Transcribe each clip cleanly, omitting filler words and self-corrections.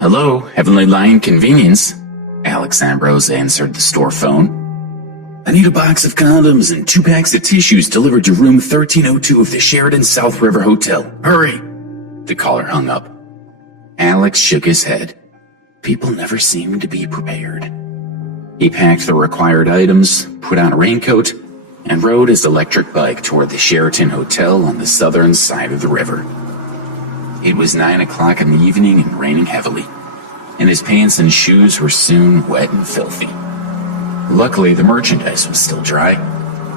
Hello, Heavenly Lion Convenience. Alex Ambrose answered the store phone. I need a box of condoms and 2 packs of tissues delivered to room 1302 of the Sheraton South River Hotel. Hurry! The caller hung up. Alex shook his head. People never seemed to be prepared. He packed the required items, put on a raincoat, and rode his electric bike toward the Sheraton Hotel on the southern side of the river. It was 9 o'clock in the evening and raining heavily, and his pants and shoes were soon wet and filthy. Luckily, the merchandise was still dry,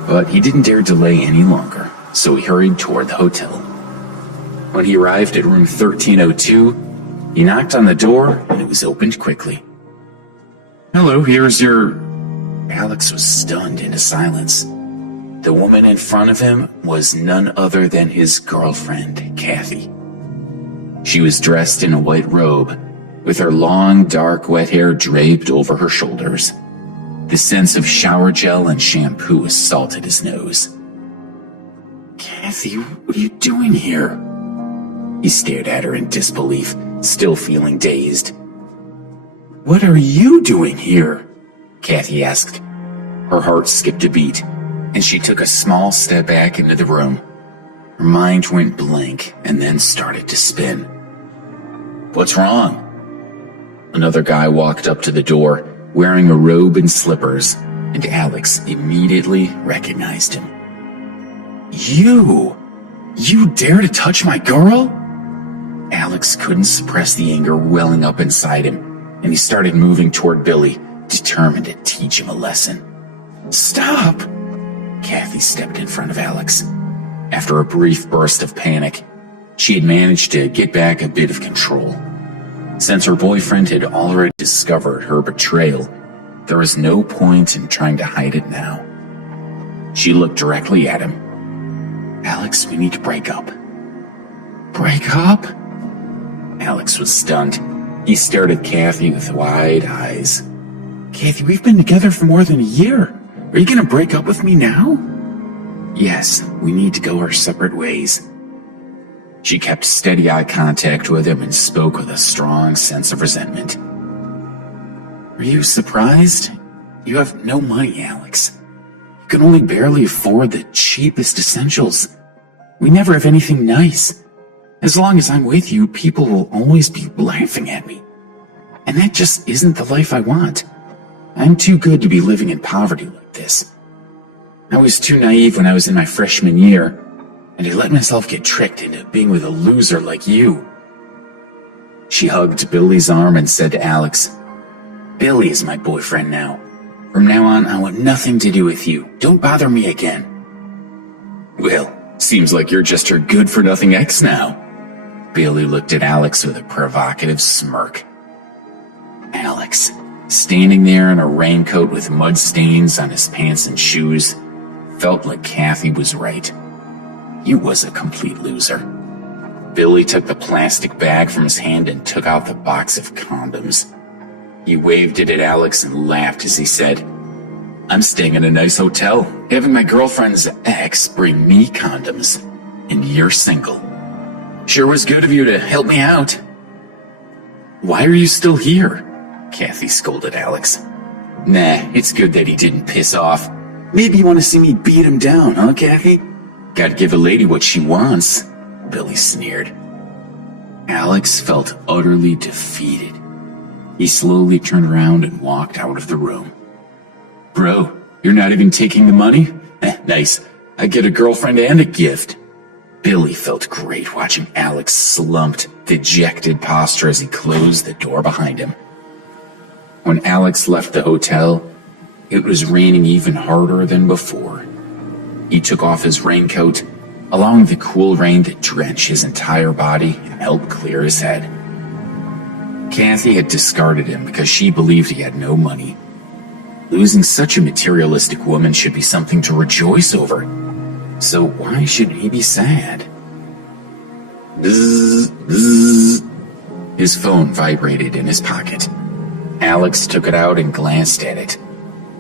but he didn't dare delay any longer, so he hurried toward the hotel. When he arrived at room 1302, he knocked on the door, and it was opened quickly. Hello, here's your... Alex was stunned into silence. The woman in front of him was none other than his girlfriend, Kathy. She was dressed in a white robe, with her long, dark, wet hair draped over her shoulders. The sense of shower gel and shampoo assaulted his nose. Kathy, what are you doing here? He stared at her in disbelief, still feeling dazed. What are you doing here? Kathy asked. Her heart skipped a beat, and she took a small step back into the room. Her mind went blank and then started to spin. What's wrong? Another guy walked up to the door, wearing a robe and slippers, and Alex immediately recognized him. You dare to touch my girl? Alex couldn't suppress the anger welling up inside him, and he started moving toward Billy, determined to teach him a lesson. Stop! Kathy stepped in front of Alex. After a brief burst of panic, she had managed to get back a bit of control. Since her boyfriend had already discovered her betrayal, there was no point in trying to hide it now. She looked directly at him. Alex, we need to break up. Break up? Alex was stunned. He stared at Kathy with wide eyes. Kathy, we've been together for more than a year. Are you gonna break up with me now? Yes, we need to go our separate ways. She kept steady eye contact with him and spoke with a strong sense of resentment. Are you surprised? You have no money, Alex. You can only barely afford the cheapest essentials. We never have anything nice. As long as I'm with you, people will always be laughing at me. And that just isn't the life I want. I'm too good to be living in poverty like this. I was too naive when I was in my freshman year, and I let myself get tricked into being with a loser like you. She hugged Billy's arm and said to Alex, Billy is my boyfriend now. From now on, I want nothing to do with you. Don't bother me again. Well, seems like you're just her good-for-nothing ex now. Billy looked at Alex with a provocative smirk. Alex, standing there in a raincoat with mud stains on his pants and shoes, felt like Kathy was right. He was a complete loser. Billy took the plastic bag from his hand and took out the box of condoms. He waved it at Alex and laughed as he said, I'm staying in a nice hotel, having my girlfriend's ex bring me condoms, and you're single. Sure was good of you to help me out. Why are you still here? Kathy scolded Alex. Nah, it's good that he didn't piss off. Maybe you want to see me beat him down, huh, Kathy? Gotta give a lady what she wants, Billy sneered. Alex felt utterly defeated. He slowly turned around and walked out of the room. Bro, you're not even taking the money? Nice. I get a girlfriend and a gift. Billy felt great watching Alex slumped, dejected posture as he closed the door behind him. When Alex left the hotel, it was raining even harder than before. He took off his raincoat, allowing the cool rain to drench his entire body and help clear his head. Kathy had discarded him because she believed he had no money. Losing such a materialistic woman should be something to rejoice over. So why should he be sad? Bzz, bzz. His phone vibrated in his pocket. Alex took it out and glanced at it.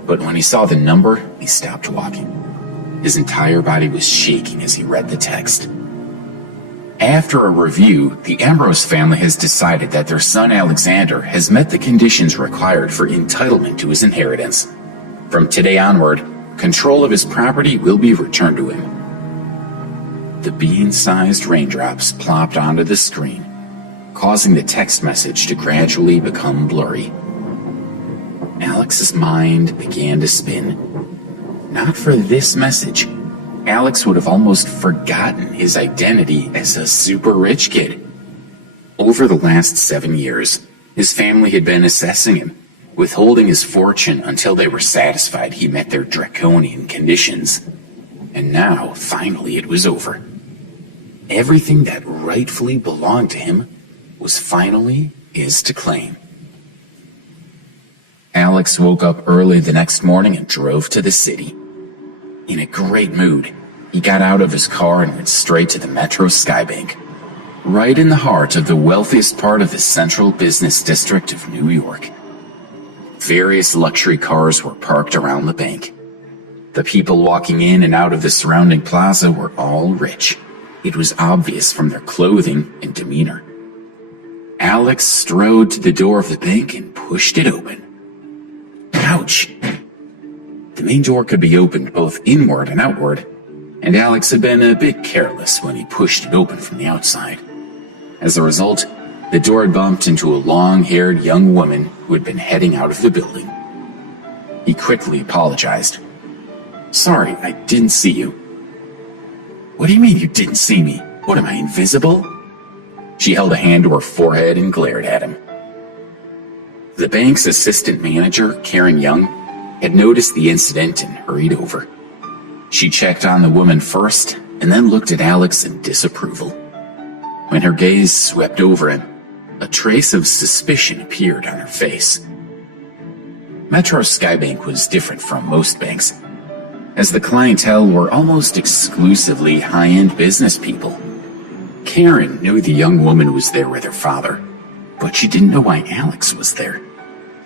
But when he saw the number, he stopped walking. His entire body was shaking as he read the text. After a review, the Ambrose family has decided that their son Alexander has met the conditions required for entitlement to his inheritance. From today onward, control of his property will be returned to him. The bean-sized raindrops plopped onto the screen, causing the text message to gradually become blurry. Alex's mind began to spin. Not for this message, Alex would have almost forgotten his identity as a super rich kid. Over the last 7 years, his family had been assessing him, withholding his fortune until they were satisfied he met their draconian conditions. And now, finally, it was over. Everything that rightfully belonged to him was finally his to claim. Alex woke up early the next morning and drove to the city. In a great mood, he got out of his car and went straight to the Metro Skybank, right in the heart of the wealthiest part of the central business district of New York. Various luxury cars were parked around the bank. The people walking in and out of the surrounding plaza were all rich. It was obvious from their clothing and demeanor. Alex strode to the door of the bank and pushed it open. Ouch! The main door could be opened both inward and outward, and Alex had been a bit careless when he pushed it open from the outside. As a result, the door had bumped into a long-haired young woman who had been heading out of the building. He quickly apologized. "Sorry, I didn't see you." "What do you mean you didn't see me? What, am I invisible?" She held a hand to her forehead and glared at him. The bank's assistant manager, Karen Young, had noticed the incident and hurried over. She checked on the woman first and then looked at Alex in disapproval. When her gaze swept over him, a trace of suspicion appeared on her face. Metro Skybank was different from most banks, as the clientele were almost exclusively high-end business people. Karen knew the young woman was there with her father, but she didn't know why Alex was there.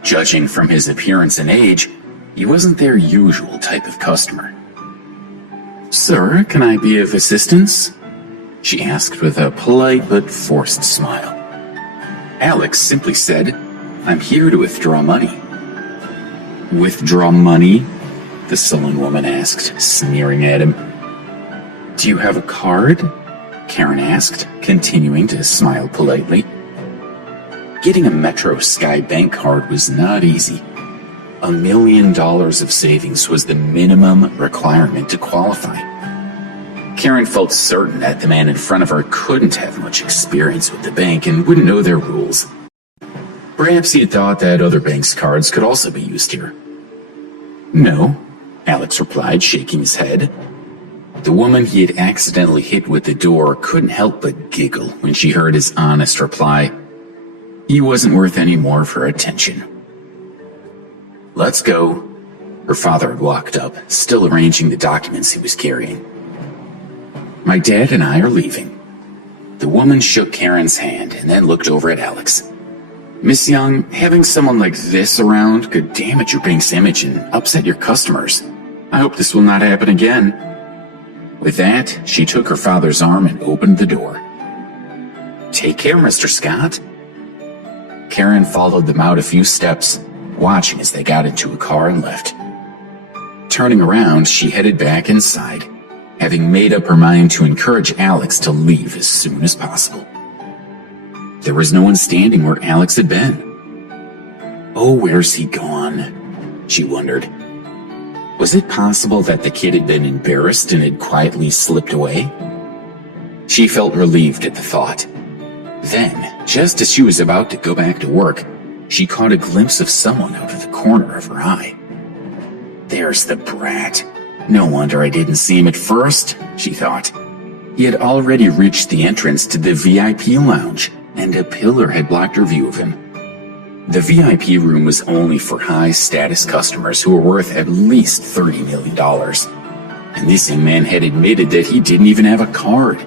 Judging from his appearance and age, he wasn't their usual type of customer. "Sir, can I be of assistance?" she asked with a polite but forced smile. Alex simply said, "I'm here to withdraw money." "Withdraw money?" the sullen woman asked, sneering at him. "Do you have a card?" Karen asked, continuing to smile politely. Getting a Metro Sky Bank card was not easy. $1 million of savings was the minimum requirement to qualify. Karen felt certain that the man in front of her couldn't have much experience with the bank and wouldn't know their rules. Perhaps he had thought that other banks' cards could also be used here. "No," Alex replied, shaking his head. The woman he had accidentally hit with the door couldn't help but giggle when she heard his honest reply. He wasn't worth any more of her attention. "Let's go." Her father had walked up, still arranging the documents he was carrying. "My dad and I are leaving." The woman shook Karen's hand and then looked over at Alex. "Miss Young, having someone like this around could damage your bank's image and upset your customers. I hope this will not happen again." With that, she took her father's arm and opened the door. "Take care, Mr. Scott." Karen followed them out a few steps, watching as they got into a car and left. Turning around, she headed back inside, having made up her mind to encourage Alex to leave as soon as possible. There was no one standing where Alex had been. "Oh, where's he gone?" she wondered. Was it possible that the kid had been embarrassed and had quietly slipped away? She felt relieved at the thought. Then, just as she was about to go back to work, she caught a glimpse of someone out of the corner of her eye. "There's the brat. No wonder I didn't see him at first," she thought. He had already reached the entrance to the VIP lounge, and a pillar had blocked her view of him. The VIP room was only for high-status customers who were worth at least $30 million. And this young man had admitted that he didn't even have a card.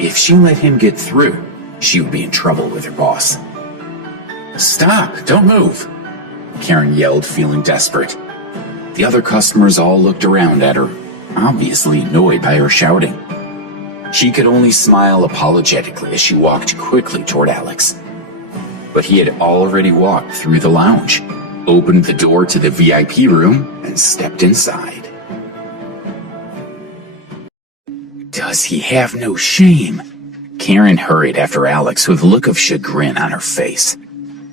If she let him get through, she would be in trouble with her boss. "Stop! Don't move!" Karen yelled, feeling desperate. The other customers all looked around at her, obviously annoyed by her shouting. She could only smile apologetically as she walked quickly toward Alex. But he had already walked through the lounge, opened the door to the VIP room, and stepped inside. Does he have no shame? Karen hurried after Alex with a look of chagrin on her face.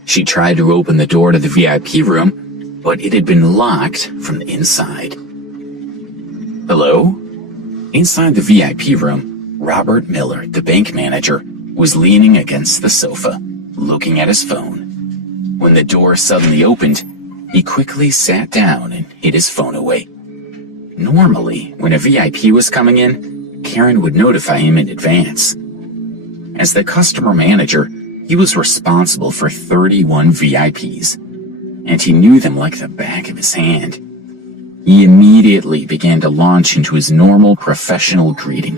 She tried to open the door to the VIP room, but it had been locked from the inside. Hello? Inside the VIP room, Robert Miller, the bank manager, was leaning against the sofa, looking at his phone. When the door suddenly opened, he quickly sat down and hid his phone away. Normally, when a VIP was coming in, Karen would notify him in advance. As the customer manager, he was responsible for 31 VIPs, and he knew them like the back of his hand. He immediately began to launch into his normal professional greeting,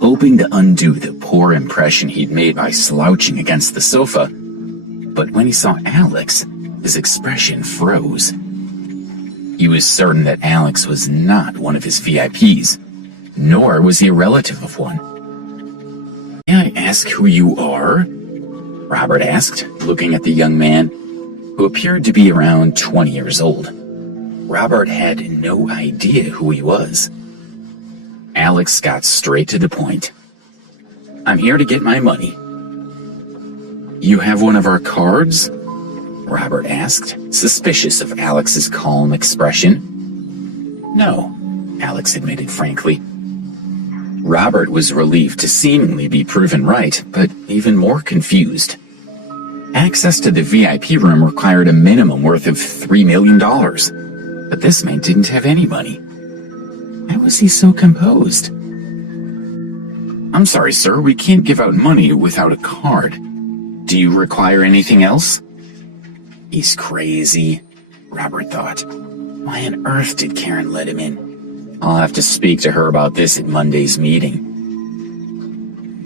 hoping to undo the poor impression he'd made by slouching against the sofa. But when he saw Alex, his expression froze. He was certain that Alex was not one of his VIPs, nor was he a relative of one. May I ask who you are? Robert asked, looking at the young man, who appeared to be around 20 years old. Robert had no idea who he was. Alex got straight to the point. I'm here to get my money. You have one of our cards? Robert asked, suspicious of Alex's calm expression. No, Alex admitted frankly. Robert was relieved to seemingly be proven right, but even more confused. Access to the VIP room required a minimum worth of $3 million, but this man didn't have any money. How was he so composed? I'm sorry, sir, we can't give out money without a card. Do you require anything else? He's crazy, Robert thought. Why on earth did Karen let him in? I'll have to speak to her about this at Monday's meeting.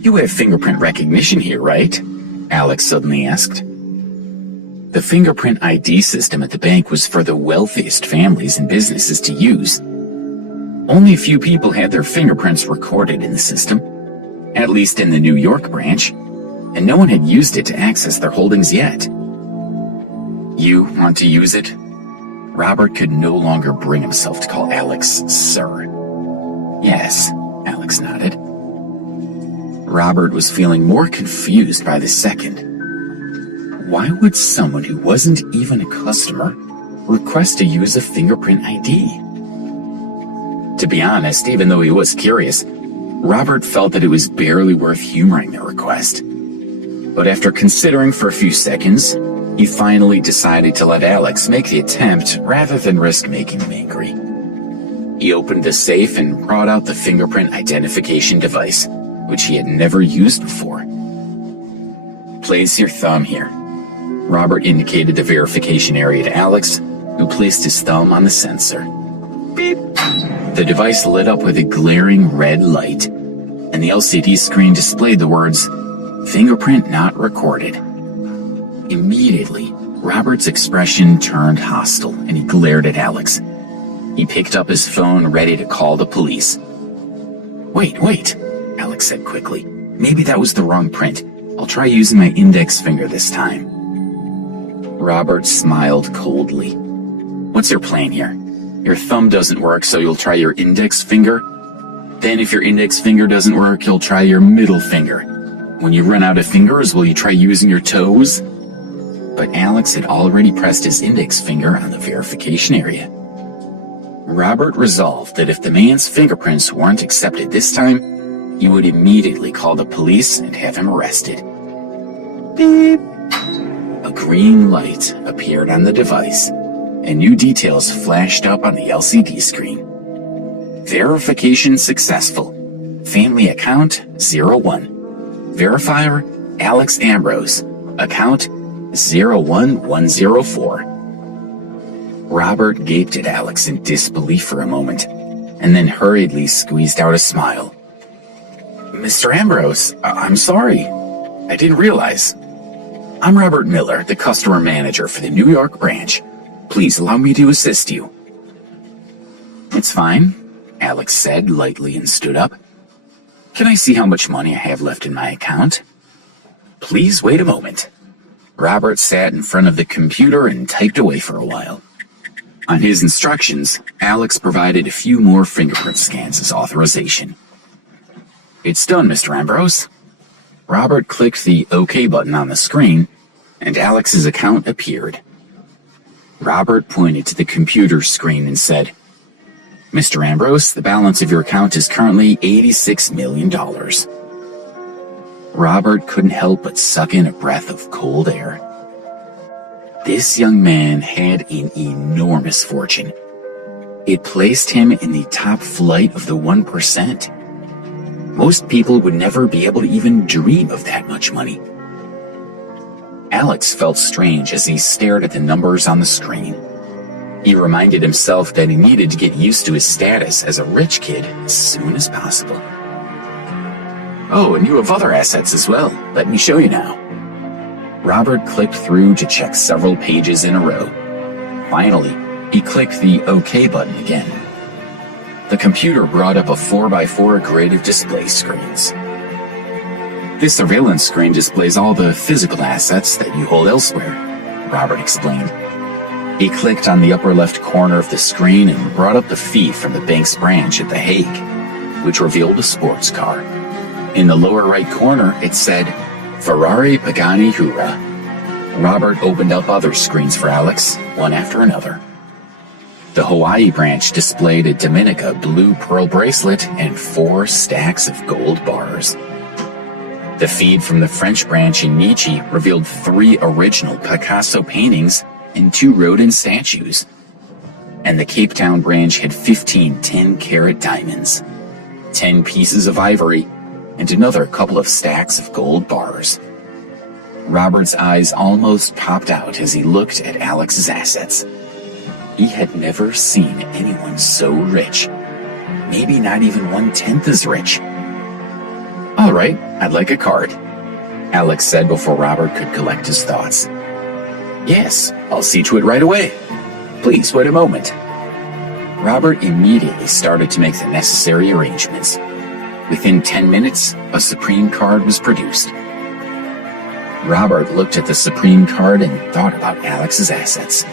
You have fingerprint recognition here, right? Alex suddenly asked. The fingerprint ID system at the bank was for the wealthiest families and businesses to use. Only a few people had their fingerprints recorded in the system, at least in the New York branch, and no one had used it to access their holdings yet. You want to use it? Robert could no longer bring himself to call Alex sir. Yes, Alex nodded. Robert was feeling more confused by the second. Why would someone who wasn't even a customer request to use a fingerprint ID? To be honest, even though he was curious, Robert felt that it was barely worth humoring the request. But after considering for a few seconds, he finally decided to let Alex make the attempt rather than risk making him angry. He opened the safe and brought out the fingerprint identification device, which he had never used before. Place your thumb here. Robert indicated the verification area to Alex, who placed his thumb on the sensor. Beep! The device lit up with a glaring red light, and the LCD screen displayed the words, "Fingerprint not recorded." Immediately, Robert's expression turned hostile, and he glared at Alex. He picked up his phone, ready to call the police. Wait, Alex said quickly. Maybe that was the wrong print. I'll try using my index finger this time. Robert smiled coldly. What's your plan here? Your thumb doesn't work, so you'll try your index finger? Then if your index finger doesn't work, you'll try your middle finger. When you run out of fingers, will you try using your toes? But Alex had already pressed his index finger on the verification area. Robert resolved that if the man's fingerprints weren't accepted this time, he would immediately call the police and have him arrested. Beep! A green light appeared on the device, and new details flashed up on the LCD screen. Verification successful. Family account 01. Verifier Alex Ambrose. Account 01104. Robert gaped at Alex in disbelief for a moment, and then hurriedly squeezed out a smile. Mr. Ambrose, I'm sorry. I didn't realize. I'm Robert Miller, the customer manager for the New York branch. Please allow me to assist you. It's fine, Alex said lightly and stood up. Can I see how much money I have left in my account? Please wait a moment. Robert sat in front of the computer and typed away for a while. On his instructions, Alex provided a few more fingerprint scans as authorization. It's done, Mr. Ambrose. Robert clicked the OK button on the screen, and Alex's account appeared. Robert pointed to the computer screen and said, Mr. Ambrose, the balance of your account is currently $86 million. Robert couldn't help but suck in a breath of cold air. This young man had an enormous fortune. It placed him in the top flight of the 1%. Most people would never be able to even dream of that much money. Alex felt strange as he stared at the numbers on the screen. He reminded himself that he needed to get used to his status as a rich kid as soon as possible. Oh, and you have other assets as well. Let me show you now. Robert clicked through to check several pages in a row. Finally, he clicked the OK button again. The computer brought up a 4x4 grid of display screens. This surveillance screen displays all the physical assets that you hold elsewhere, Robert explained. He clicked on the upper left corner of the screen and brought up the feed from the bank's branch at The Hague, which revealed a sports car. In the lower right corner, it said, Ferrari Pagani Hura. Robert opened up other screens for Alex, one after another. The Hawaii branch displayed a Dominica blue pearl bracelet and 4 stacks of gold bars. The feed from the French branch in Nietzsche revealed 3 original Picasso paintings and 2 Rodin statues. And the Cape Town branch had 15 10-carat diamonds, 10 pieces of ivory, and another couple of stacks of gold bars. Robert's eyes almost popped out as he looked at Alex's assets. He had never seen anyone so rich. Maybe not even 1/10 as rich. All right, I'd like a card, Alex said before Robert could collect his thoughts. Yes, I'll see to it right away. Please wait a moment. Robert immediately started to make the necessary arrangements. Within 10 minutes, a Supreme card was produced. Robert looked at the Supreme card and thought about Alex's assets.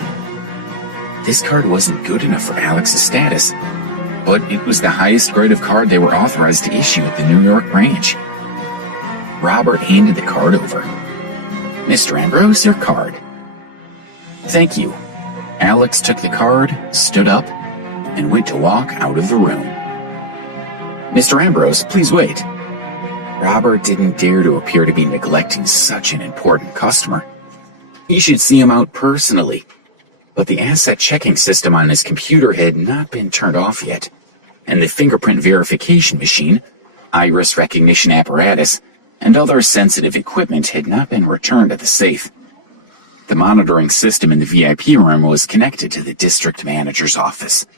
This card wasn't good enough for Alex's status, but it was the highest grade of card they were authorized to issue at the New York branch. Robert handed the card over. Mr. Ambrose, your card. Thank you. Alex took the card, stood up, and went to walk out of the room. Mr. Ambrose, please wait. Robert didn't dare to appear to be neglecting such an important customer. He should see him out personally. But the asset checking system on his computer had not been turned off yet, and the fingerprint verification machine, iris recognition apparatus, and other sensitive equipment had not been returned at the safe. The monitoring system in the VIP room was connected to the district manager's office.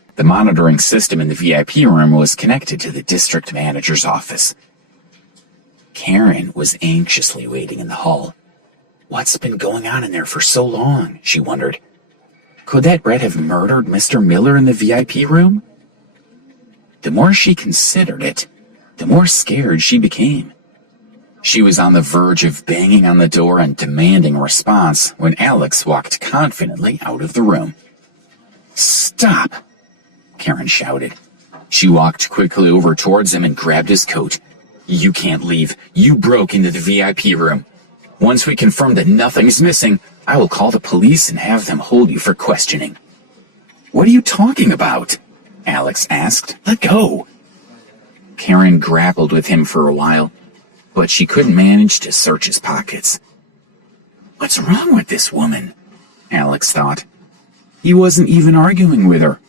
Karen was anxiously waiting in the hall. What's been going on in there for so long, she wondered. Could that brat have murdered Mr. Miller in the VIP room? The more she considered it, the more scared she became. She was on the verge of banging on the door and demanding a response when Alex walked confidently out of the room. Stop! Karen shouted. She walked quickly over towards him and grabbed his coat. You can't leave. You broke into the VIP room. Once we confirm that nothing's missing, I will call the police and have them hold you for questioning. What are you talking about? Alex asked. Let go. Karen grappled with him for a while, but she couldn't manage to search his pockets. What's wrong with this woman? Alex thought. He wasn't even arguing with her,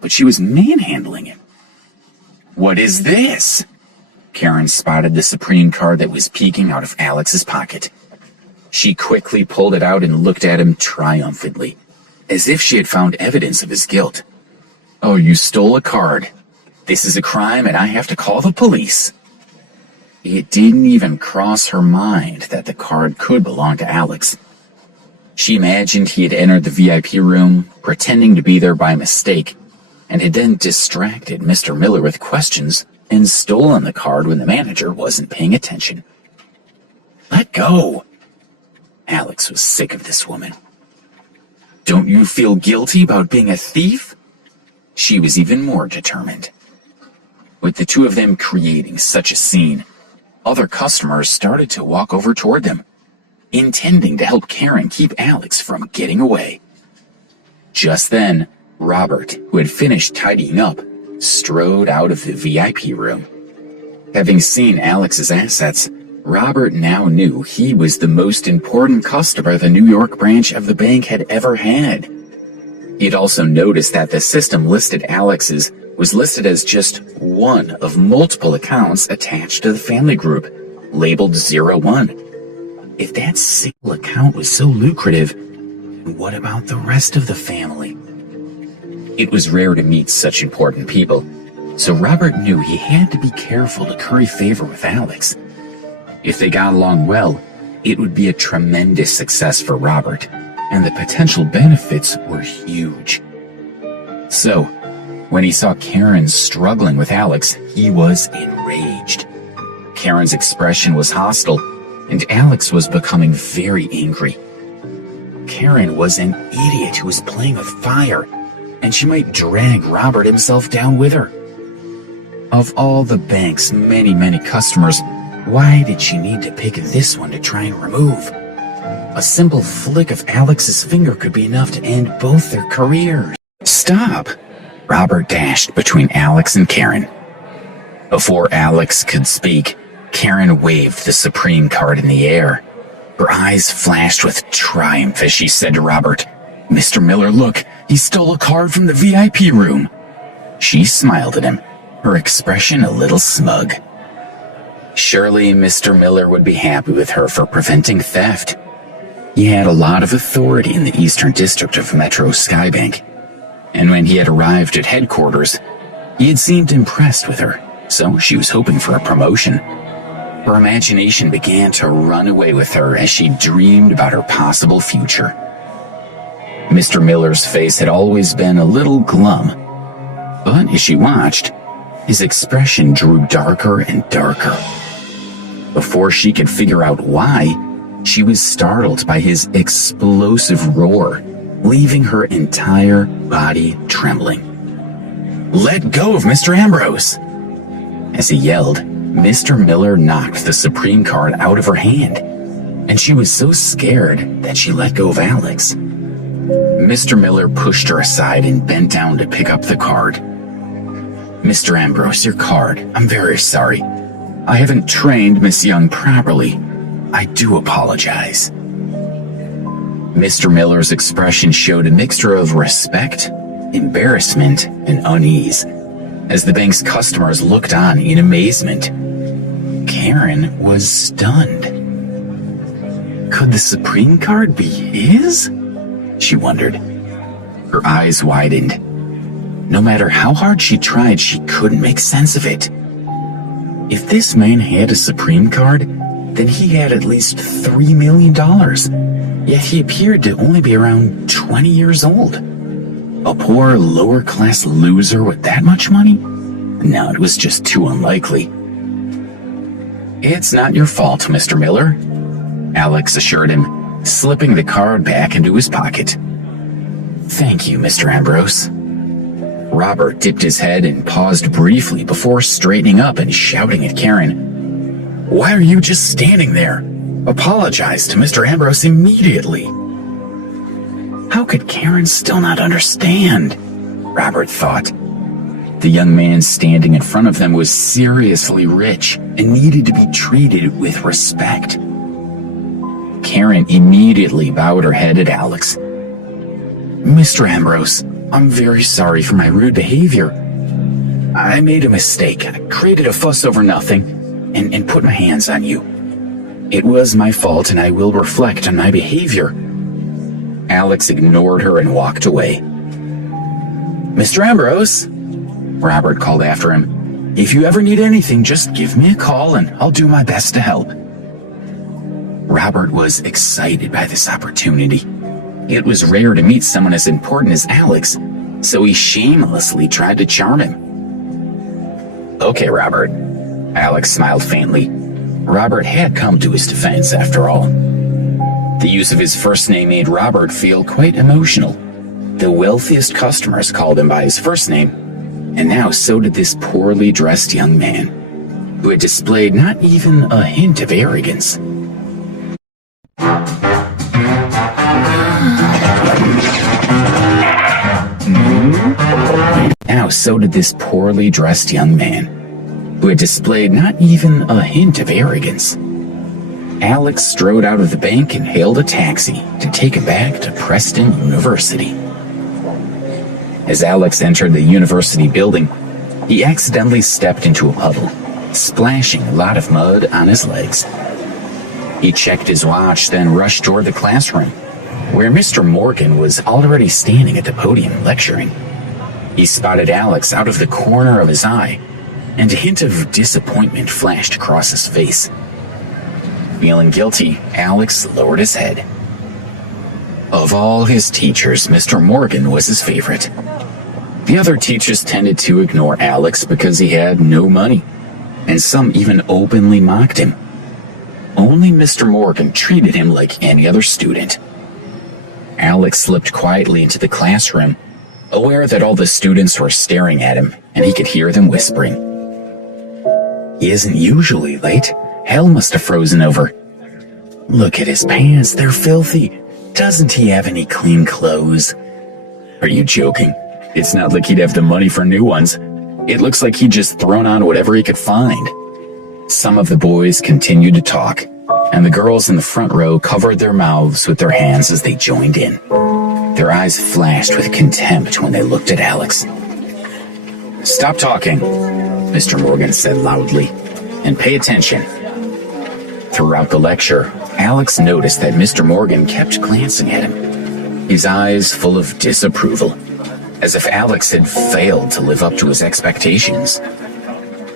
but she was manhandling him. What is this? Karen spotted the Supreme card that was peeking out of Alex's pocket. She quickly pulled it out and looked at him triumphantly, as if she had found evidence of his guilt. Oh, you stole a card. This is a crime and I have to call the police. It didn't even cross her mind that the card could belong to Alex. She imagined he had entered the VIP room, pretending to be there by mistake, and had then distracted Mr. Miller with questions and stolen the card when the manager wasn't paying attention. Let go! Alex was sick of this woman. Don't you feel guilty about being a thief? She was even more determined. With the two of them creating such a scene, other customers started to walk over toward them, intending to help Karen keep Alex from getting away. Just then, Robert, who had finished tidying up, strode out of the VIP room. Having seen Alex's assets, Robert now knew he was the most important customer the New York branch of the bank had ever had. He'd also noticed that the system listed Alex's was listed as just one of multiple accounts attached to the family group, labeled 01. If that single account was so lucrative, what about the rest of the family? It was rare to meet such important people, so Robert knew he had to be careful to curry favor with Alex. If they got along well, it would be a tremendous success for Robert, and the potential benefits were huge. So, when he saw Karen struggling with Alex, he was enraged. Karen's expression was hostile, and Alex was becoming very angry. Karen was an idiot who was playing with fire, and she might drag Robert himself down with her. Of all the bank's many customers, why did she need to pick this one to try and remove? A simple flick of Alex's finger could be enough to end both their careers. Stop! Robert dashed between Alex and Karen. Before Alex could speak, Karen waved the Supreme card in the air. Her eyes flashed with triumph as she said to Robert, "Mr. Miller, look, he stole a card from the VIP room." She smiled at him, her expression a little smug. Surely Mr. Miller would be happy with her for preventing theft. He had a lot of authority in the Eastern District of Metro Skybank, and when he had arrived at headquarters, he had seemed impressed with her, so she was hoping for a promotion. Her imagination began to run away with her as she dreamed about her possible future. Mr. Miller's face had always been a little glum, but as she watched, his expression drew darker and darker. Before she could figure out why, she was startled by his explosive roar, leaving her entire body trembling. "Let go of Mr. Ambrose!" As he yelled, Mr. Miller knocked the Supreme card out of her hand, and she was so scared that she let go of Alex. Mr. Miller pushed her aside and bent down to pick up the card. "Mr. Ambrose, your card. I'm very sorry. I haven't trained Miss Young properly. I do apologize." Mr. Miller's expression showed a mixture of respect, embarrassment, and unease, as the bank's customers looked on in amazement. Karen was stunned. Could the Supreme card be his? She wondered. Her eyes widened. No matter how hard she tried, she couldn't make sense of it. If this man had a Supreme card, then he had at least $3 million, yet he appeared to only be around 20 years old. A poor, lower-class loser with that much money? No, it was just too unlikely. "It's not your fault, Mr. Miller," Alex assured him, slipping the card back into his pocket. "Thank you, Mr. Ambrose." Robert dipped his head and paused briefly before straightening up and shouting at Karen, "Why are you just standing there? Apologize to Mr. Ambrose immediately." How could Karen still not understand? Robert thought. The young man standing in front of them was seriously rich and needed to be treated with respect. Karen immediately bowed her head at Alex. "Mr. Ambrose, I'm very sorry for my rude behavior. I made a mistake. I created a fuss over nothing and put my hands on you. It was my fault and I will reflect on my behavior." Alex ignored her and walked away. "Mr. Ambrose," Robert called after him, "if you ever need anything, just give me a call and I'll do my best to help." Robert was excited by this opportunity. It was rare to meet someone as important as Alex, so he shamelessly tried to charm him. Okay, Robert. Alex smiled faintly. Robert had come to his defense, after all. The use of his first name made Robert feel quite emotional. The wealthiest customers called him by his first name, and now so did this poorly dressed young man, who had displayed not even a hint of arrogance. Now so did this poorly dressed young man, who had displayed not even a hint of arrogance. Alex strode out of the bank and hailed a taxi to take him back to Preston University. As Alex entered the university building, he accidentally stepped into a puddle, splashing a lot of mud on his legs. He checked his watch, then rushed toward the classroom, where Mr. Morgan was already standing at the podium lecturing. He spotted Alex out of the corner of his eye, and a hint of disappointment flashed across his face. Feeling guilty, Alex lowered his head. Of all his teachers, Mr. Morgan was his favorite. The other teachers tended to ignore Alex because he had no money, and some even openly mocked him. Only Mr. Morgan treated him like any other student. Alex slipped quietly into the classroom, aware that all the students were staring at him, and he could hear them whispering. He isn't usually late. Hell must have frozen over. Look at his pants, they're filthy. Doesn't he have any clean clothes? Are you joking? It's not like he'd have the money for new ones. It looks like he'd just thrown on whatever he could find. Some of the boys continued to talk, and the girls in the front row covered their mouths with their hands as they joined in. Their eyes flashed with contempt when they looked at Alex. Stop talking, Mr. Morgan said loudly, and pay attention. Throughout the lecture, Alex noticed that Mr. Morgan kept glancing at him, his eyes full of disapproval, as if Alex had failed to live up to his expectations.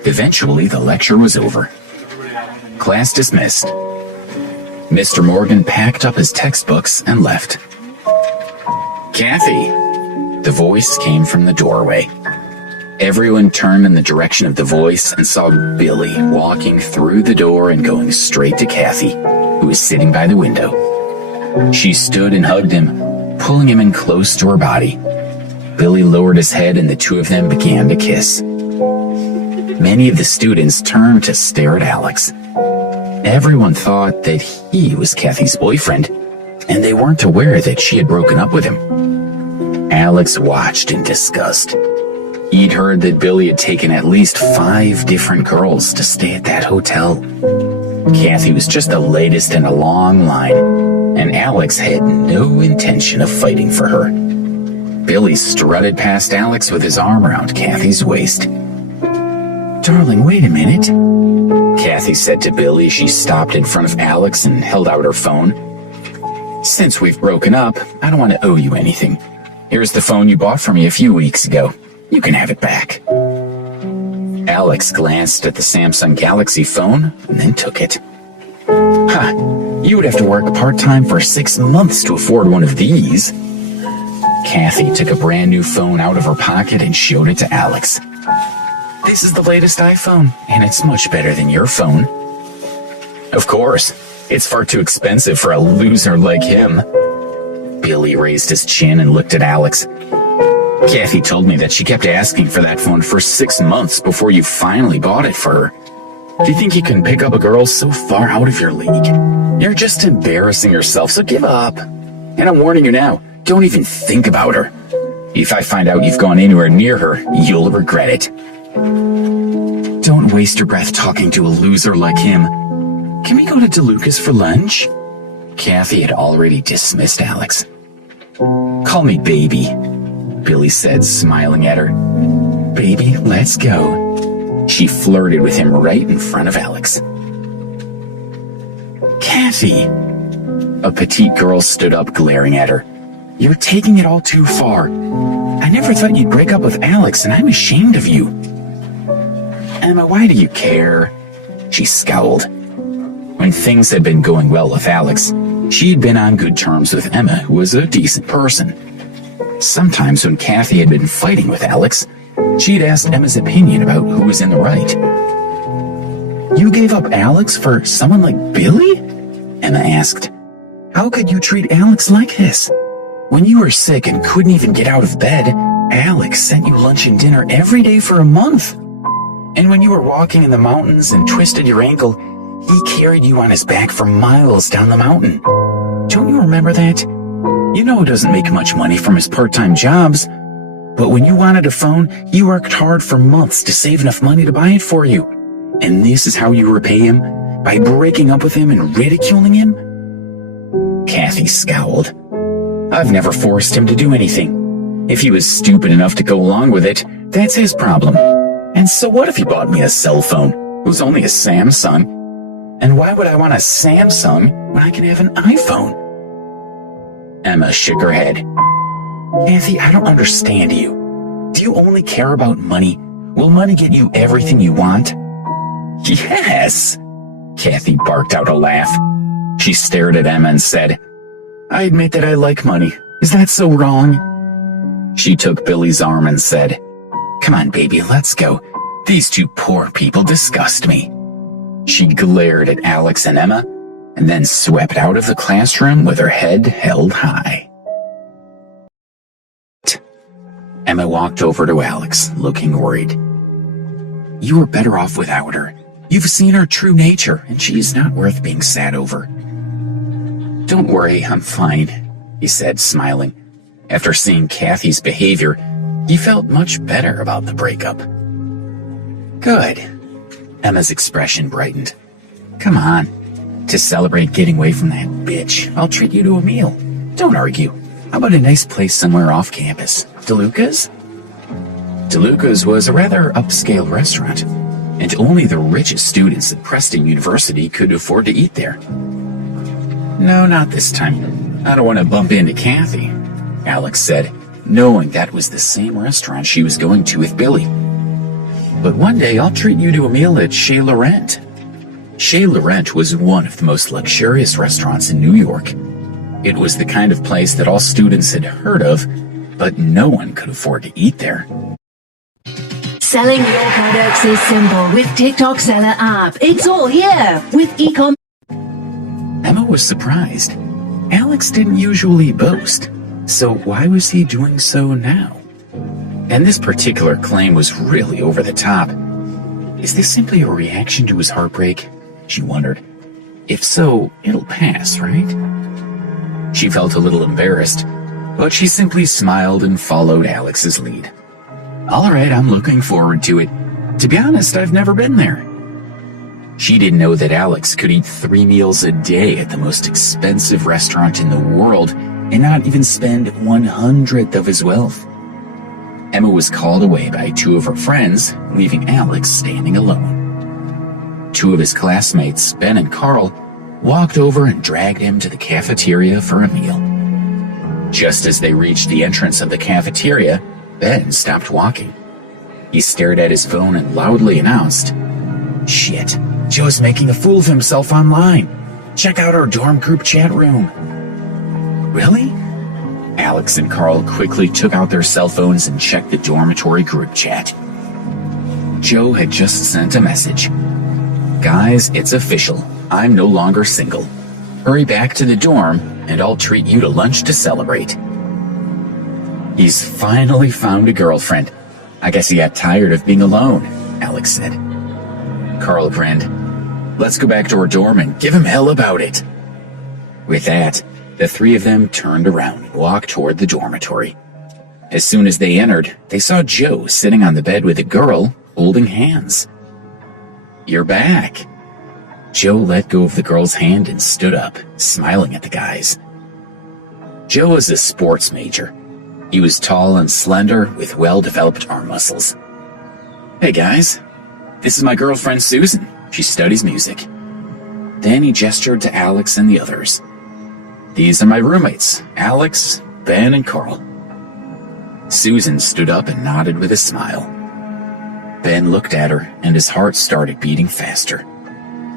Eventually, the lecture was over. Class dismissed. Mr. Morgan packed up his textbooks and left. Kathy! The voice came from the doorway. Everyone turned in the direction of the voice and saw Billy walking through the door and going straight to Kathy, who was sitting by the window. She stood and hugged him, pulling him in close to her body. Billy lowered his head and the two of them began to kiss. Many of the students turned to stare at Alex. Everyone thought that he was Kathy's boyfriend, and they weren't aware that she had broken up with him. Alex watched in disgust. He'd heard that Billy had taken at least 5 different girls to stay at that hotel. Kathy was just the latest in a long line, and Alex had no intention of fighting for her. Billy strutted past Alex with his arm around Kathy's waist. Darling, wait a minute, Kathy said to Billy as she stopped in front of Alex and held out her phone. Since we've broken up, I don't want to owe you anything. Here's the phone you bought for me a few weeks ago. You can have it back. Alex glanced at the Samsung Galaxy phone and then took it. Ha! You would have to work part-time for 6 months to afford one of these. Kathy took a brand new phone out of her pocket and showed it to Alex. This is the latest iPhone, and it's much better than your phone. Of course. It's far too expensive for a loser like him. Billy raised his chin and looked at Alex. Kathy told me that she kept asking for that phone for 6 months before you finally bought it for her. Do you think you can pick up a girl so far out of your league? You're just embarrassing yourself, so give up. And I'm warning you now, don't even think about her. If I find out you've gone anywhere near her, you'll regret it. Don't waste your breath talking to a loser like him. Can we go to DeLucas for lunch? Kathy had already dismissed Alex. Call me baby, Billy said, smiling at her. Baby, let's go. She flirted with him right in front of Alex. Kathy! A petite girl stood up, glaring at her. You're taking it all too far. I never thought you'd break up with Alex, and I'm ashamed of you. Emma, why do you care? She scowled. When things had been going well with Alex, she had been on good terms with Emma, who was a decent person. Sometimes when Kathy had been fighting with Alex, She'd asked Emma's opinion about who was in the right. "You gave up Alex for someone like Billy?" Emma asked. "How could you treat Alex like this? When you were sick and couldn't even get out of bed, Alex sent you lunch and dinner every day for a month. And when you were walking in the mountains and twisted your ankle, he carried you on his back for miles down the mountain. Don't you remember that? You know he doesn't make much money from his part-time jobs, but when you wanted a phone, he worked hard for months to save enough money to buy it for you. And this is how you repay him? By breaking up with him and ridiculing him?" Kathy scowled. "I've never forced him to do anything. If he was stupid enough to go along with it, that's his problem. And so what if he bought me a cell phone? It was only a Samsung. And why would I want a Samsung when I can have an iPhone?" Emma shook her head. "Kathy, I don't understand you. Do you only care about money? Will money get you everything you want?" "Yes!" Kathy barked out a laugh. She stared at Emma and said, "I admit that I like money. Is that so wrong?" She took Billy's arm and said, "Come on, baby, let's go. These two poor people disgust me." She glared at Alex and Emma, and then swept out of the classroom with her head held high. Emma walked over to Alex, looking worried. "You were better off without her. You've seen her true nature, and she's not worth being sad over." "Don't worry, I'm fine," he said, smiling. After seeing Kathy's behavior, he felt much better about the breakup. "Good." Emma's expression brightened. "Come on. To celebrate getting away from that bitch, I'll treat you to a meal. Don't argue. How about a nice place somewhere off campus? DeLuca's?" DeLuca's was a rather upscale restaurant, and only the richest students at Preston University could afford to eat there. "No, not this time. I don't want to bump into Kathy," Alex said, knowing that was the same restaurant she was going to with Billy. "But one day I'll treat you to a meal at Chez Laurent." Chez Laurent was one of the most luxurious restaurants in New York. It was the kind of place that all students had heard of, but no one could afford to eat there. Selling your products is simple with TikTok Seller app. It's all here with e-com. Emma was surprised. Alex didn't usually boast, so why was he doing so now? And this particular claim was really over the top. Is this simply a reaction to his heartbreak? She wondered. If so, it'll pass, right? She felt a little embarrassed, but she simply smiled and followed Alex's lead. "All right, I'm looking forward to it. To be honest, I've never been there." She didn't know that Alex could eat 3 meals a day at the most expensive restaurant in the world and not even spend 1/100th of his wealth. Emma was called away by 2 of her friends, leaving Alex standing alone. 2 of his classmates, Ben and Carl, walked over and dragged him to the cafeteria for a meal. Just as they reached the entrance of the cafeteria, Ben stopped walking. He stared at his phone and loudly announced, "Shit, Joe's making a fool of himself online. Check out our dorm group chat room." "Really?" Alex and Carl quickly took out their cell phones and checked the dormitory group chat. Joe had just sent a message. "Guys, it's official. I'm no longer single. Hurry back to the dorm, and I'll treat you to lunch to celebrate." "He's finally found a girlfriend. I guess he got tired of being alone," Alex said. Carl grinned. "Let's go back to our dorm and give him hell about it." With that, the 3 of them turned around and walked toward the dormitory. As soon as they entered, they saw Joe sitting on the bed with a girl, holding hands. "You're back." Joe let go of the girl's hand and stood up, smiling at the guys. Joe was a sports major. He was tall and slender with well-developed arm muscles. "Hey guys, this is my girlfriend Susan. She studies music." Then he gestured to Alex and the others. "These are my roommates, Alex, Ben, and Carl." Susan stood up and nodded with a smile. Ben looked at her, and his heart started beating faster.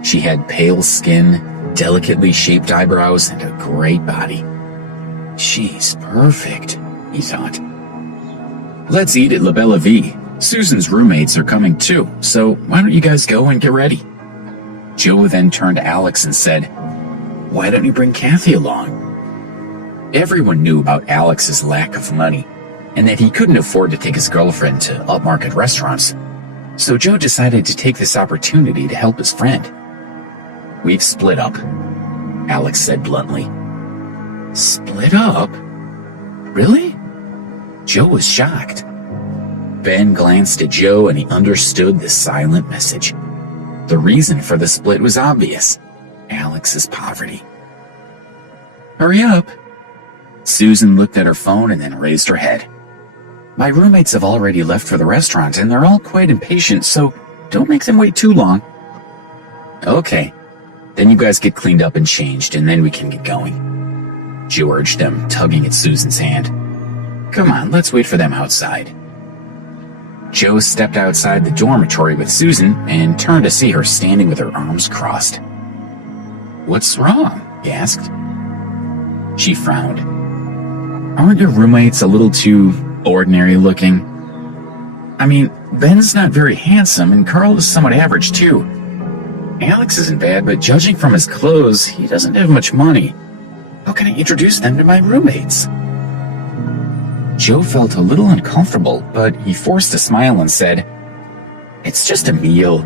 She had pale skin, delicately shaped eyebrows, and a great body. "She's perfect," he thought. "Let's eat at La Belle Vie," Susan's roommates are coming too, so why don't you guys go and get ready? Joe then turned to Alex and said, "Why don't you bring Kathy along?" Everyone knew about Alex's lack of money, and that he couldn't afford to take his girlfriend to upmarket restaurants, so Joe decided to take this opportunity to help his friend. "We've split up," Alex said bluntly. "Split up? Really?" Joe was shocked. Ben glanced at Joe and he understood the silent message. The reason for the split was obvious: Alex's poverty. "Hurry up." Susan looked at her phone and then raised her head. "My roommates have already left for the restaurant and they're all quite impatient, so don't make them wait too long." "Okay, then you guys get cleaned up and changed and then we can get going," Joe urged them, tugging at Susan's hand. "Come on, let's wait for them outside." Joe stepped outside the dormitory with Susan and turned to see her standing with her arms crossed. "What's wrong?" he asked. She frowned. "Aren't your roommates a little too ordinary looking? I mean, Ben's not very handsome and Carl is somewhat average too. Alex isn't bad, but judging from his clothes, he doesn't have much money. How can I introduce them to my roommates?" Joe felt a little uncomfortable, but he forced a smile and said, "It's just a meal.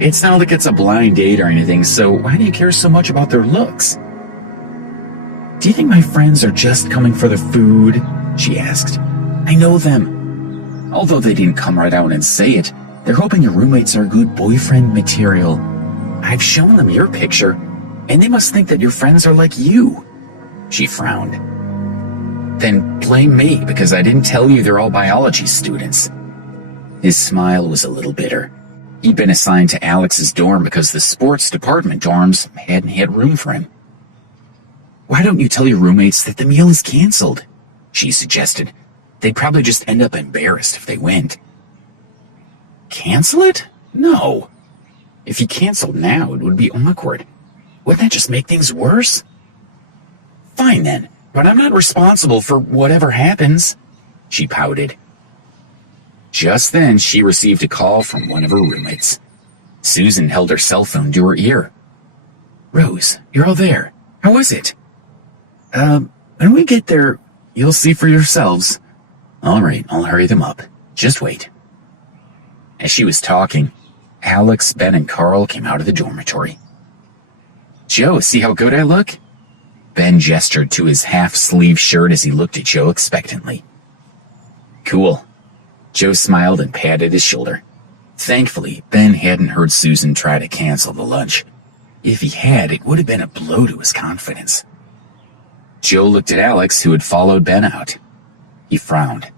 It's not like it's a blind date or anything, so why do you care so much about their looks?" "Do you think my friends are just coming for the food?" she asked. "I know them. Although they didn't come right out and say it, they're hoping your roommates are good boyfriend material. I've shown them your picture, and they must think that your friends are like you." She frowned. "Then blame me because I didn't tell you they're all biology students." His smile was a little bitter. He'd been assigned to Alex's dorm because the sports department dorms hadn't had room for him. "Why don't you tell your roommates that the meal is canceled?" she suggested. "They'd probably just end up embarrassed if they went." "Cancel it? No. If he canceled now, it would be awkward. Wouldn't that just make things worse?" "Fine then, but I'm not responsible for whatever happens," she pouted. Just then, she received a call from one of her roommates. Susan held her cell phone to her ear. "Rose, you're all there. How is it?" When we get there, you'll see for yourselves." "All right, I'll hurry them up. Just wait." As she was talking, Alex, Ben, and Carl came out of the dormitory. "Joe, see how good I look?" Ben gestured to his half-sleeve shirt as he looked at Joe expectantly. "Cool." Joe smiled and patted his shoulder. Thankfully, Ben hadn't heard Susan try to cancel the lunch. If he had, it would have been a blow to his confidence. Joe looked at Alex, who had followed Ben out. He frowned.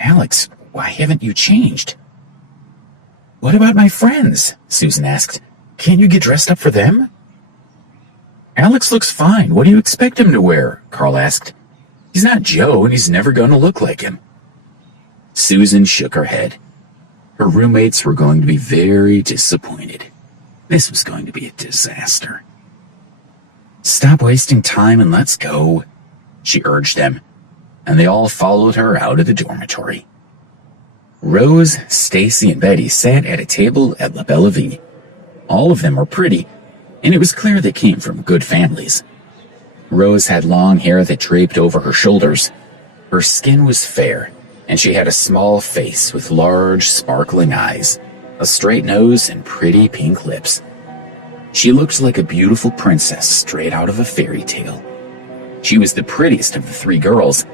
"Alex, why haven't you changed?" "What about my friends?" Susan asked. "Can't you get dressed up for them?" "Alex looks fine. What do you expect him to wear?" Carl asked. "He's not Joe, and he's never going to look like him." Susan shook her head. Her roommates were going to be very disappointed. This was going to be a disaster. "Stop wasting time and let's go," she urged them, and they all followed her out of the dormitory. Rose, Stacy, and Betty sat at a table at La Belle Vie. All of them were pretty, and it was clear they came from good families. Rose had long hair that draped over her shoulders. Her skin was fair, and she had a small face with large, sparkling eyes, a straight nose, and pretty pink lips. She looked like a beautiful princess straight out of a fairy tale. She was the prettiest of the three girls,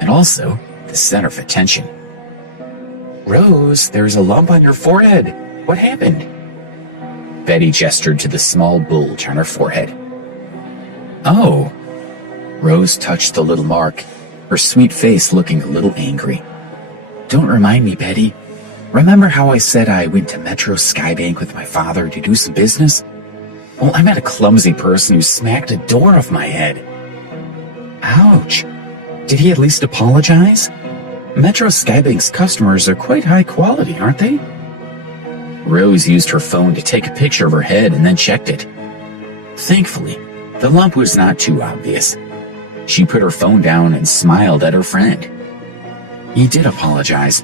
and also the center of attention. "Rose, there's a lump on your forehead. What happened?" Betty gestured to the small bulge on her forehead. "Oh." Rose touched the little mark, her sweet face looking a little angry. "Don't remind me, Betty. Remember how I said I went to Metro Skybank with my father to do some business? Well, I met a clumsy person who smacked a door off my head." "Ouch. Did he at least apologize? Metro Skybank's customers are quite high quality, aren't they?" Rose used her phone to take a picture of her head and then checked it. Thankfully, the lump was not too obvious. She put her phone down and smiled at her friend. "He did apologize.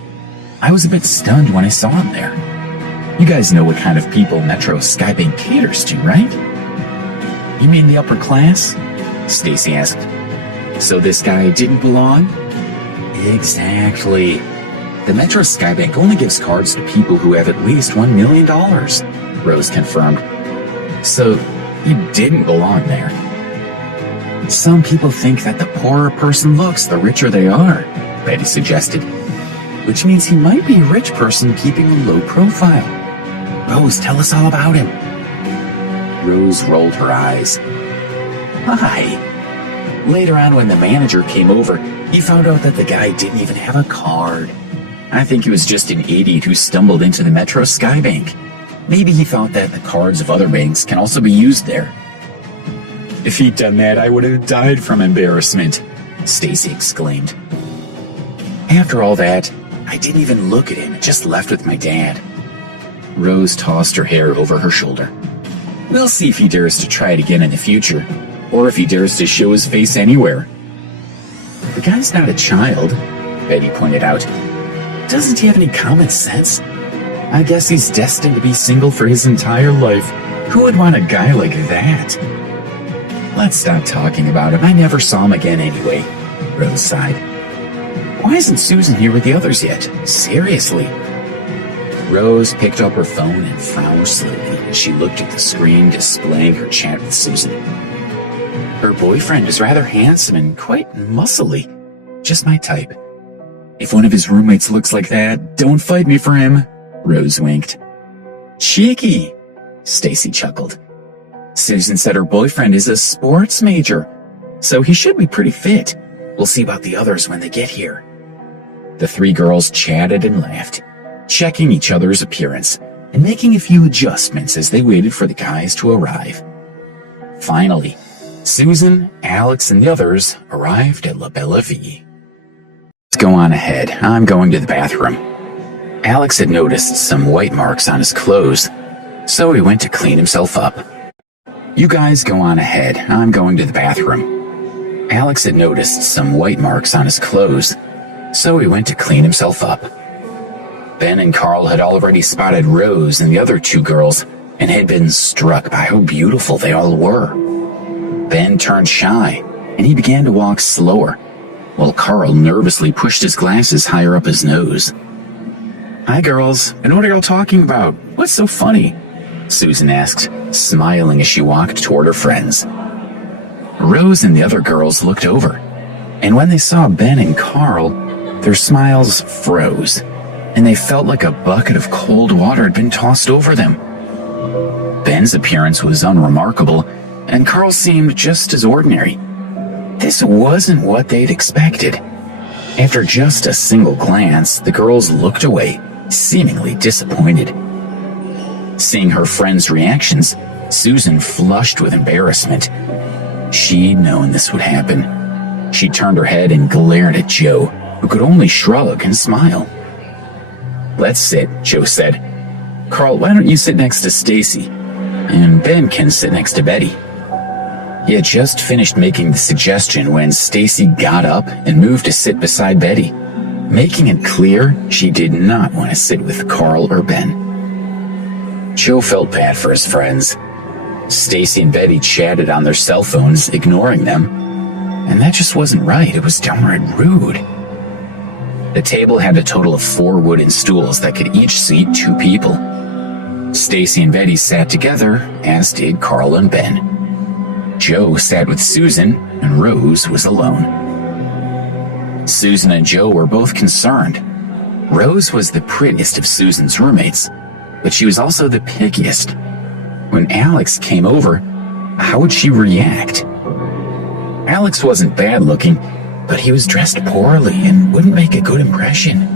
I was a bit stunned when I saw him there. You guys know what kind of people Metro Skybank caters to, right? You mean the upper class? Stacy asked. So this guy didn't belong? Exactly. The Metro Skybank only gives cards to people who have at least $1 million, Rose confirmed. So he didn't belong there. Some people think that the poorer a person looks, the richer they are, Betty suggested. Which means he might be a rich person keeping a low profile. Rose, tell us all about him. Rose rolled her eyes. Hi. Later on, when the manager came over, he found out that the guy didn't even have a card. I think he was just an idiot who stumbled into the Metro Skybank. Maybe he thought that the cards of other banks can also be used there. If he'd done that, I would have died from embarrassment, Stacy exclaimed. After all that, I didn't even look at him, just left with my dad. Rose tossed her hair over her shoulder. We'll see if he dares to try it again in the future, or if he dares to show his face anywhere. The guy's not a child, Betty pointed out. Doesn't he have any common sense? I guess he's destined to be single for his entire life. Who would want a guy like that? Let's stop talking about him. I never saw him again anyway, Rose sighed. Why isn't Susan here with the others yet? Seriously. Rose picked up her phone and frowned slowly as she looked at the screen displaying her chat with Susan. Her boyfriend is rather handsome and quite muscly. Just my type. If one of his roommates looks like that, don't fight me for him, Rose winked. Cheeky, Stacy chuckled. Susan said her boyfriend is a sports major, so he should be pretty fit. We'll see about the others when they get here. The three girls chatted and laughed, checking each other's appearance and making a few adjustments as they waited for the guys to arrive. Finally, Susan, Alex, and the others arrived at La Bella Vie. Go on ahead. I'm going to the bathroom. Alex had noticed some white marks on his clothes, so he went to clean himself up. You guys go on ahead. I'm going to the bathroom. Alex had noticed some white marks on his clothes, so he went to clean himself up. Ben and Carl had already spotted Rose and the other two girls and had been struck by how beautiful they all were. Ben turned shy, and he began to walk slower, while Carl nervously pushed his glasses higher up his nose. Hi, girls, and what are y'all talking about? What's so funny? Susan asked, smiling as she walked toward her friends. Rose and the other girls looked over, and when they saw Ben and Carl, their smiles froze, and they felt like a bucket of cold water had been tossed over them. Ben's appearance was unremarkable, and Carl seemed just as ordinary. This wasn't what they'd expected. After just a single glance, the girls looked away, seemingly disappointed. Seeing her friends' reactions, Susan flushed with embarrassment. She'd known this would happen. She turned her head and glared at Joe, who could only shrug and smile. Let's sit, Joe said. Carl, why don't you sit next to Stacy? And Ben can sit next to Betty. He had just finished making the suggestion when Stacy got up and moved to sit beside Betty, making it clear she did not want to sit with Carl or Ben. Joe felt bad for his friends. Stacy and Betty chatted on their cell phones, ignoring them, and that just wasn't right. It was downright rude. The table had a total of 4 wooden stools that could each seat 2 people. Stacy and Betty sat together, as did Carl and Ben. Joe sat with Susan, and Rose was alone. Susan and Joe were both concerned. Rose was the prettiest of Susan's roommates, but she was also the pickiest. When Alex came over, how would she react? Alex wasn't bad looking, but he was dressed poorly and wouldn't make a good impression.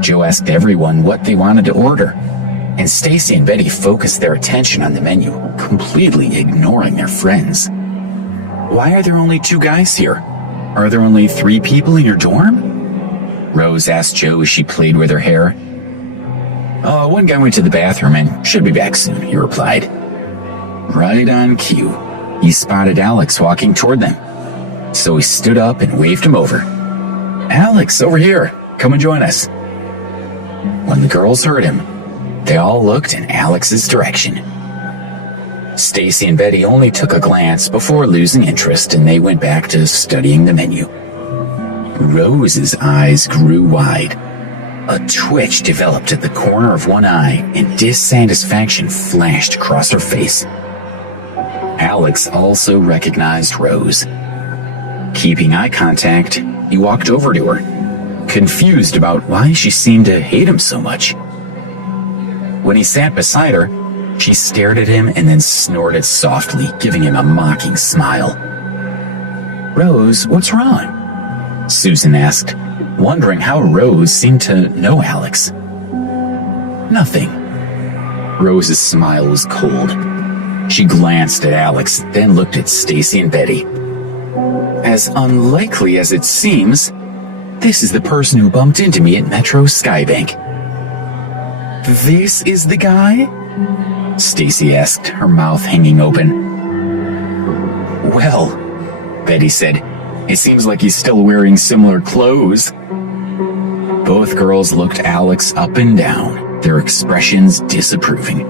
Joe asked everyone what they wanted to order, and Stacy and Betty focused their attention on the menu, completely ignoring their friends. Why are there only 2 guys here? Are there only 3 people in your dorm? Rose asked Joe as she played with her hair. One guy went to the bathroom and should be back soon, he replied. Right on cue, he spotted Alex walking toward them. So he stood up and waved him over. Alex, over here. Come and join us. When the girls heard him, they all looked in Alex's direction. Stacy and Betty only took a glance before losing interest, and they went back to studying the menu. Rose's eyes grew wide. A twitch developed at the corner of one eye, and dissatisfaction flashed across her face. Alex also recognized Rose. Keeping eye contact, he walked over to her, confused about why she seemed to hate him so much. When he sat beside her, she stared at him and then snorted softly, giving him a mocking smile. "Rose, what's wrong?" Susan asked, wondering how Rose seemed to know Alex. "Nothing." Rose's smile was cold. She glanced at Alex, then looked at Stacy and Betty. "As unlikely as it seems, this is the person who bumped into me at Metro Skybank." "This is the guy?" Stacy asked, her mouth hanging open. "Well," Betty said, "it seems like he's still wearing similar clothes." Both girls looked Alex up and down, their expressions disapproving.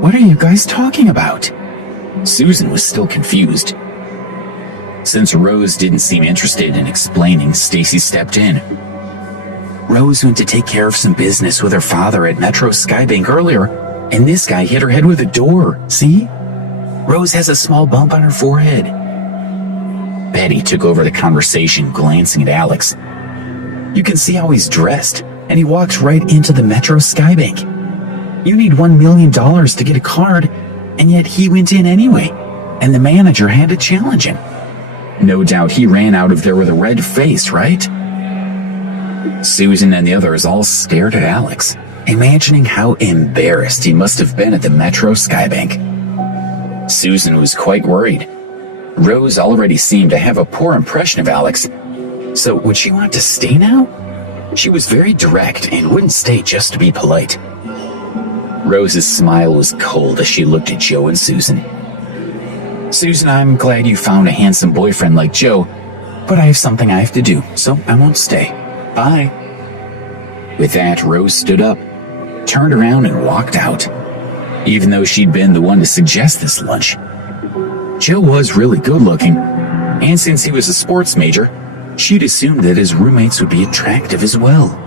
"What are you guys talking about?" Susan was still confused. Since Rose didn't seem interested in explaining, Stacy stepped in. "Rose went to take care of some business with her father at Metro Skybank earlier, and this guy hit her head with a door, see? Rose has a small bump on her forehead." Betty took over the conversation, glancing at Alex. "You can see how he's dressed, and he walked right into the Metro Skybank. You need $1 million to get a card, and yet he went in anyway, and the manager had to challenge him. No doubt he ran out of there with a red face, right?" Susan and the others all stared at Alex, imagining how embarrassed he must have been at the Metro Skybank. Susan was quite worried. Rose already seemed to have a poor impression of Alex, so would she want to stay now? She was very direct and wouldn't stay just to be polite. Rose's smile was cold as she looked at Joe and Susan. "Susan, I'm glad you found a handsome boyfriend like Joe, but I have something I have to do, so I won't stay. Bye." With that, Rose stood up, turned around, and walked out, even though she'd been the one to suggest this lunch. Joe was really good looking, and since he was a sports major, she'd assumed that his roommates would be attractive as well.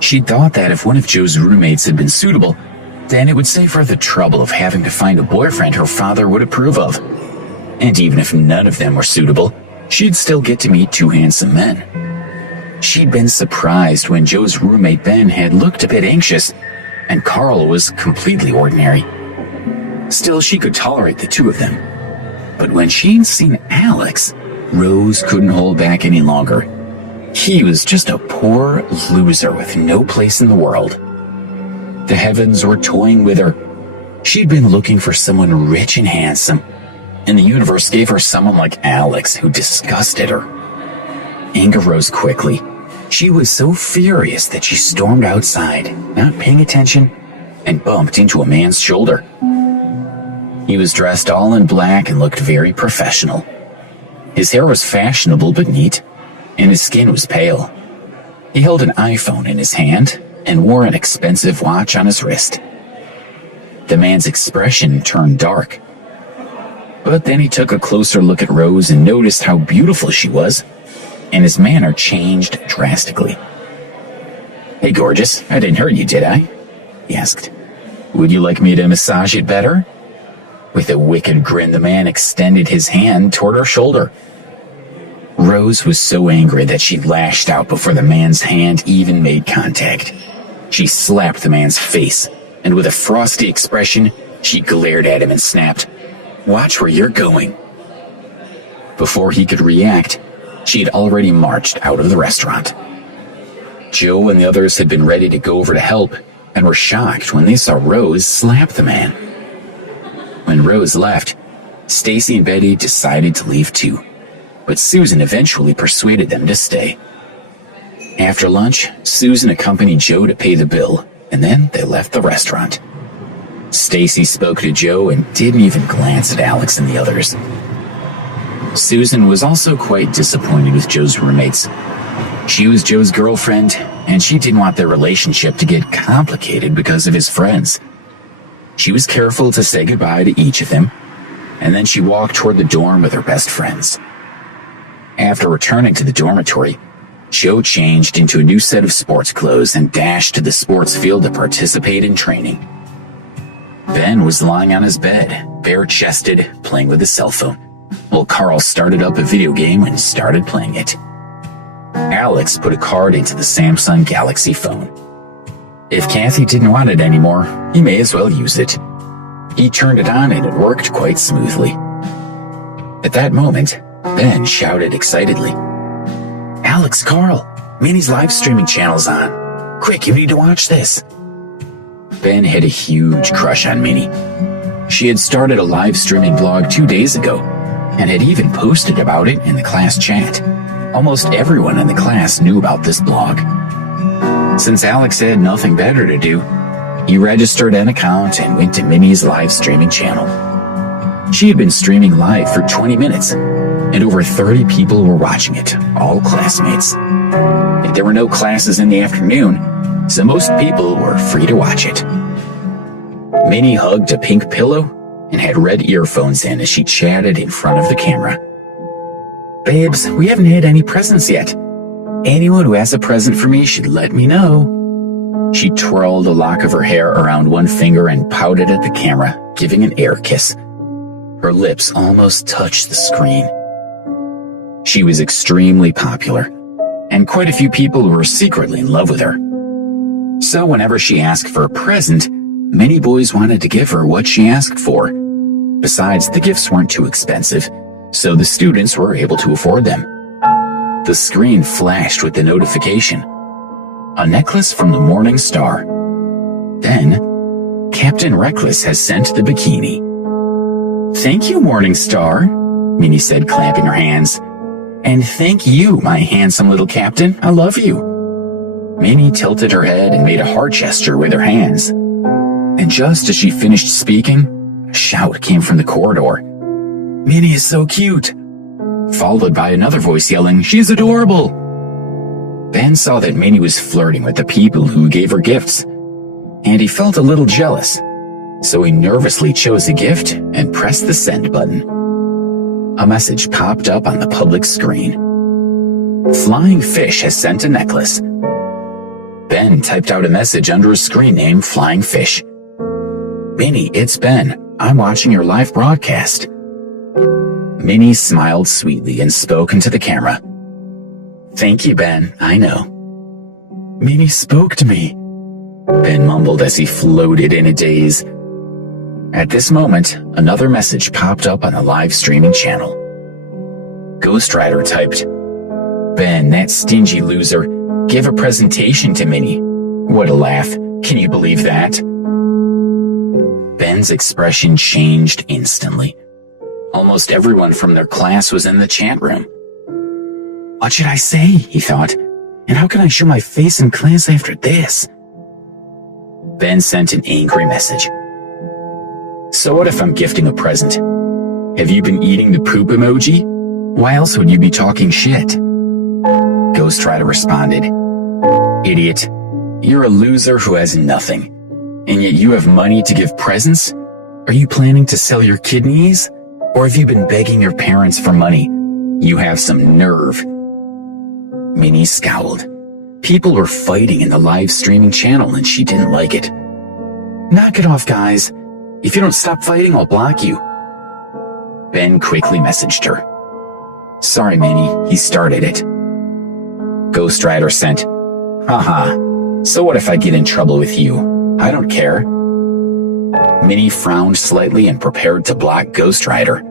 She'd thought that if one of Joe's roommates had been suitable, then it would save her the trouble of having to find a boyfriend her father would approve of. And even if none of them were suitable, she'd still get to meet two handsome men. She'd been surprised when Joe's roommate Ben had looked a bit anxious, and Carl was completely ordinary. Still, she could tolerate the two of them. But when she'd seen Alex, Rose couldn't hold back any longer. He was just a poor loser with no place in the world. The heavens were toying with her. She'd been looking for someone rich and handsome, and the universe gave her someone like Alex who disgusted her. Anger rose quickly. She was so furious that she stormed outside, not paying attention, and bumped into a man's shoulder. He was dressed all in black and looked very professional. His hair was fashionable but neat, and his skin was pale. He held an iPhone in his hand and wore an expensive watch on his wrist. The man's expression turned dark. But then he took a closer look at Rose and noticed how beautiful she was, and his manner changed drastically. "Hey, gorgeous, I didn't hurt you, did I?" he asked. "Would you like me to massage it better?" With a wicked grin, the man extended his hand toward her shoulder. Rose was so angry that she lashed out before the man's hand even made contact. She slapped the man's face, and with a frosty expression, she glared at him and snapped, "Watch where you're going." Before he could react, she had already marched out of the restaurant. Joe and the others had been ready to go over to help and were shocked when they saw Rose slap the man. When Rose left, Stacy and Betty decided to leave too, but Susan eventually persuaded them to stay. After lunch, Susan accompanied Joe to pay the bill, and then they left the restaurant. Stacy spoke to Joe and didn't even glance at Alex and the others. Susan was also quite disappointed with Joe's roommates. She was Joe's girlfriend, and she didn't want their relationship to get complicated because of his friends. She was careful to say goodbye to each of them, and then she walked toward the dorm with her best friends. After returning to the dormitory, Joe changed into a new set of sports clothes and dashed to the sports field to participate in training. Ben was lying on his bed, bare-chested, playing with his cell phone, while Carl started up a video game and started playing it. Alex put a card into the Samsung Galaxy phone. If Kathy didn't want it anymore, he may as well use it. He turned it on and it worked quite smoothly. At that moment, Ben shouted excitedly, "Alex, Carl, Minnie's live streaming channel's on. Quick, you need to watch this." Ben had a huge crush on Minnie. She had started a live streaming blog 2 days ago and had even posted about it in the class chat. Almost everyone in the class knew about this blog. Since Alex had nothing better to do, he registered an account and went to Minnie's live streaming channel. She had been streaming live for 20 minutes, and over 30 people were watching it, all classmates. If there were no classes in the afternoon, so most people were free to watch it. Minnie hugged a pink pillow and had red earphones in as she chatted in front of the camera. "Babes, we haven't had any presents yet. Anyone who has a present for me should let me know." She twirled a lock of her hair around one finger and pouted at the camera, giving an air kiss. Her lips almost touched the screen. She was extremely popular, and quite a few people were secretly in love with her. So whenever she asked for a present, many boys wanted to give her what she asked for. Besides, the gifts weren't too expensive, so the students were able to afford them. The screen flashed with the notification. A necklace from the Morning Star. Then, Captain Reckless has sent the bikini. "Thank you, Morning Star," Minnie said, clapping her hands. "And thank you, my handsome little captain. I love you." Minnie tilted her head and made a heart gesture with her hands. And just as she finished speaking, a shout came from the corridor. "Minnie is so cute," followed by another voice yelling, "She's adorable." Ben saw that Minnie was flirting with the people who gave her gifts, and he felt a little jealous, so he nervously chose a gift and pressed the send button. A message popped up on the public screen. "Flying Fish has sent a necklace." Ben typed out a message under his screen name, Flying Fish. "Minnie, it's Ben. I'm watching your live broadcast." Minnie smiled sweetly and spoke into the camera. "Thank you, Ben. I know." "Minnie spoke to me," Ben mumbled as he floated in a daze. At this moment, another message popped up on the live streaming channel. Ghost Rider typed, "Ben, that stingy loser, gave a presentation to Minnie. What a laugh. Can you believe that?" Ben's expression changed instantly. Almost everyone from their class was in the chat room. "What should I say?" he thought. "And how can I show my face in class after this?" Ben sent an angry message. "So what if I'm gifting a present? Have you been eating the poop emoji? Why else would you be talking shit?" Ghost Rider responded, "Idiot, you're a loser who has nothing, and yet you have money to give presents? Are you planning to sell your kidneys? Or have you been begging your parents for money? You have some nerve." Minnie scowled. People were fighting in the live streaming channel and she didn't like it. "Knock it off, guys. If you don't stop fighting, I'll block you." Ben quickly messaged her. "Sorry, Minnie, he started it." Ghost Rider sent, "Haha, so what if I get in trouble with you? I don't care." Minnie frowned slightly and prepared to block Ghost Rider,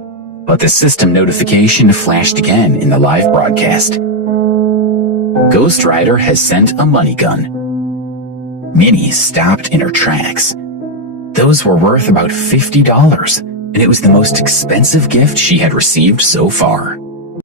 but the system notification flashed again in the live broadcast. Ghost Rider has sent a money gun. Minnie stopped in her tracks. Those were worth about $50, and it was the most expensive gift she had received so far.